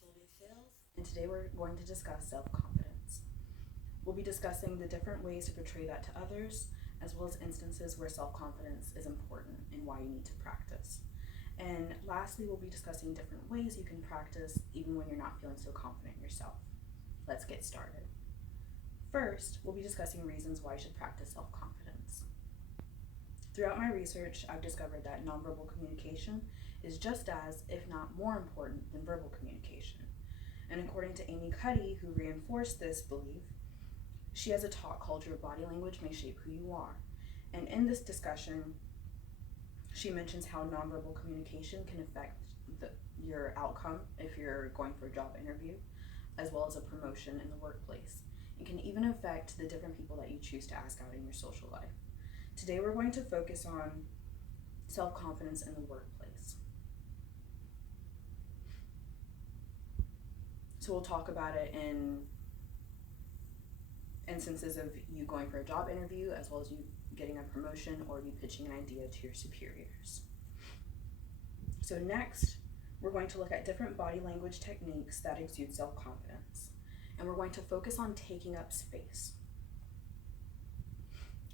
Sylvia Sales, and today we're going to discuss self confidence. We'll be discussing the different ways to portray that to others, as well as instances where self confidence is important and why you need to practice. And lastly, we'll be discussing different ways you can practice even when you're not feeling so confident yourself. Let's get started. First, we'll be discussing reasons why you should practice self confidence. Throughout my research, I've discovered that nonverbal communication is just as, if not more important than verbal communication. And according to Amy Cuddy, who reinforced this belief, she has a talk called Your Body Language May Shape Who You Are. And in this discussion, she mentions how nonverbal communication can affect your outcome if you're going for a job interview, as well as a promotion in the workplace. It can even affect the different people that you choose to ask out in your social life. Today we're going to focus on self-confidence in the workplace. So we'll talk about it in instances of you going for a job interview, as well as you getting a promotion or you pitching an idea to your superiors. So next, we're going to look at different body language techniques that exude self-confidence. And we're going to focus on taking up space.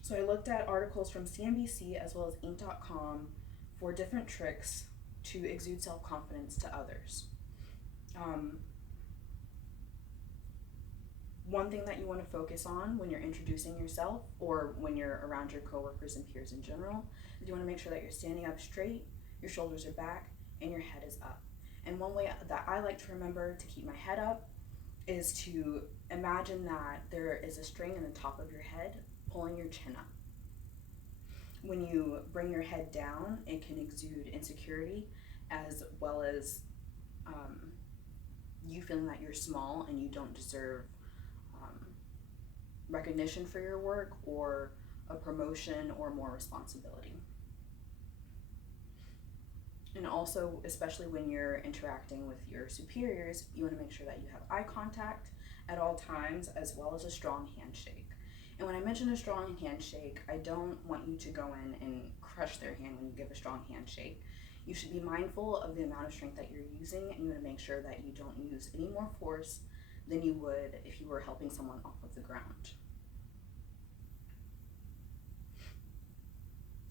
So I looked at articles from CNBC as well as Inc.com for different tricks to exude self-confidence to others. One thing that you want to focus on when you're introducing yourself or when you're around your coworkers and peers in general is you want to make sure that you're standing up straight, your shoulders are back, and your head is up. And one way that I like to remember to keep my head up is to imagine that there is a string in the top of your head pulling your chin up. When you bring your head down, it can exude insecurity as well as you feeling that you're small and you don't deserve recognition for your work or a promotion or more responsibility. And also, especially when you're interacting with your superiors, you want to make sure that you have eye contact at all times, as well as a strong handshake. And when I mention a strong handshake, I don't want you to go in and crush their hand when you give a strong handshake. You should be mindful of the amount of strength that you're using, and you want to make sure that you don't use any more force than you would if you were helping someone off of the ground.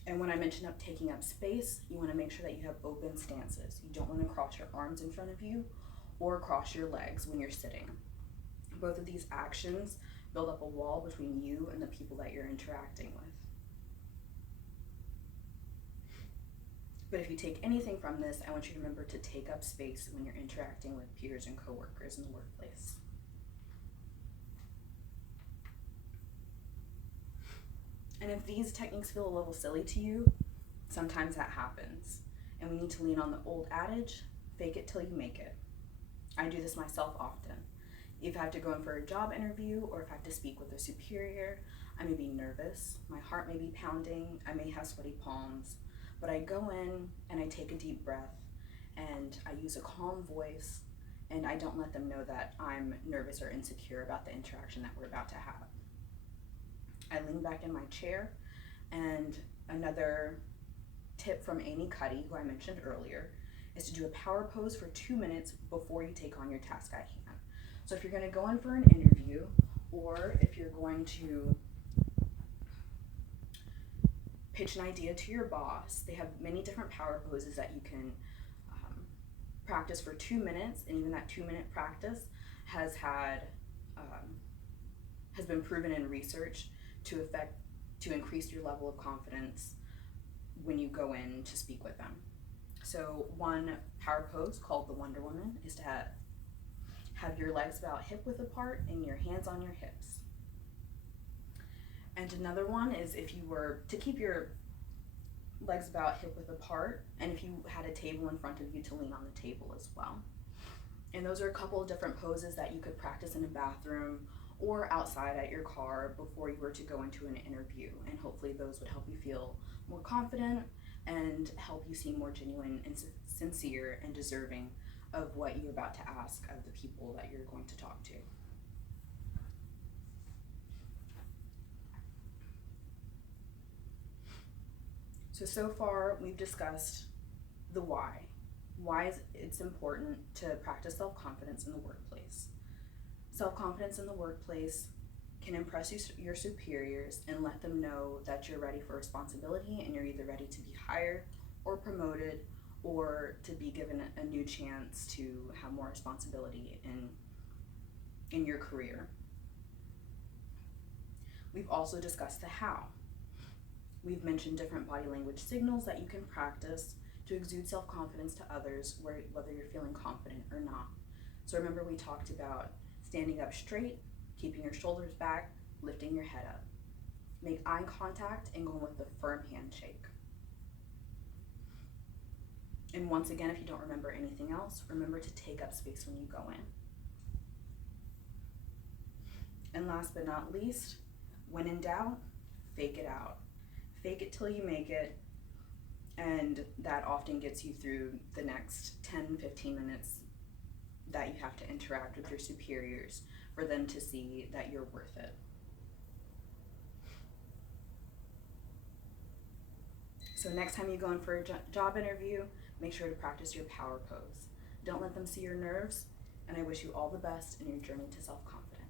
And when I mention taking up space, you want to make sure that you have open stances. You don't want to cross your arms in front of you or cross your legs when you're sitting. Both of these actions build up a wall between you and the people that you're interacting with. But if you take anything from this, I want you to remember to take up space when you're interacting with peers and coworkers in the workplace. And if these techniques feel a little silly to you, sometimes that happens. And we need to lean on the old adage, fake it till you make it. I do this myself often. If I have to go in for a job interview or if I have to speak with a superior, I may be nervous, my heart may be pounding, I may have sweaty palms, but I go in and I take a deep breath and I use a calm voice and I don't let them know that I'm nervous or insecure about the interaction that we're about to have. I lean back in my chair, and another tip from Amy Cuddy, who I mentioned earlier, is to do a power pose for 2 minutes before you take on your task at hand. So if you're going to go in for an interview, or if you're going to pitch an idea to your boss, they have many different power poses that you can practice for 2 minutes, and even that 2-minute practice has been proven in research to increase your level of confidence when you go in to speak with them. So one power pose called the Wonder Woman is to have your legs about hip width apart and your hands on your hips. And another one is if you were to keep your legs about hip width apart, and if you had a table in front of you to lean on the table as well. And those are a couple of different poses that you could practice in a bathroom or outside at your car before you were to go into an interview. And hopefully those would help you feel more confident and help you seem more genuine and sincere and deserving of what you're about to ask of the people that you're going to talk to. So far we've discussed the why. Why is it's important to practice self-confidence in the workplace? Self-confidence in the workplace can impress your superiors and let them know that you're ready for responsibility and you're either ready to be hired or promoted or to be given a new chance to have more responsibility in your career. We've also discussed the how. We've mentioned different body language signals that you can practice to exude self-confidence to others, whether you're feeling confident or not. So remember, we talked about standing up straight, keeping your shoulders back, lifting your head up. Make eye contact and go with a firm handshake. And once again, if you don't remember anything else, remember to take up space when you go in. And last but not least, when in doubt, fake it out. Fake it till you make it, and that often gets you through the next 10-15 minutes that you have to interact with your superiors for them to see that you're worth it. So next time you go in for a job interview, make sure to practice your power pose. Don't let them see your nerves, and I wish you all the best in your journey to self-confidence.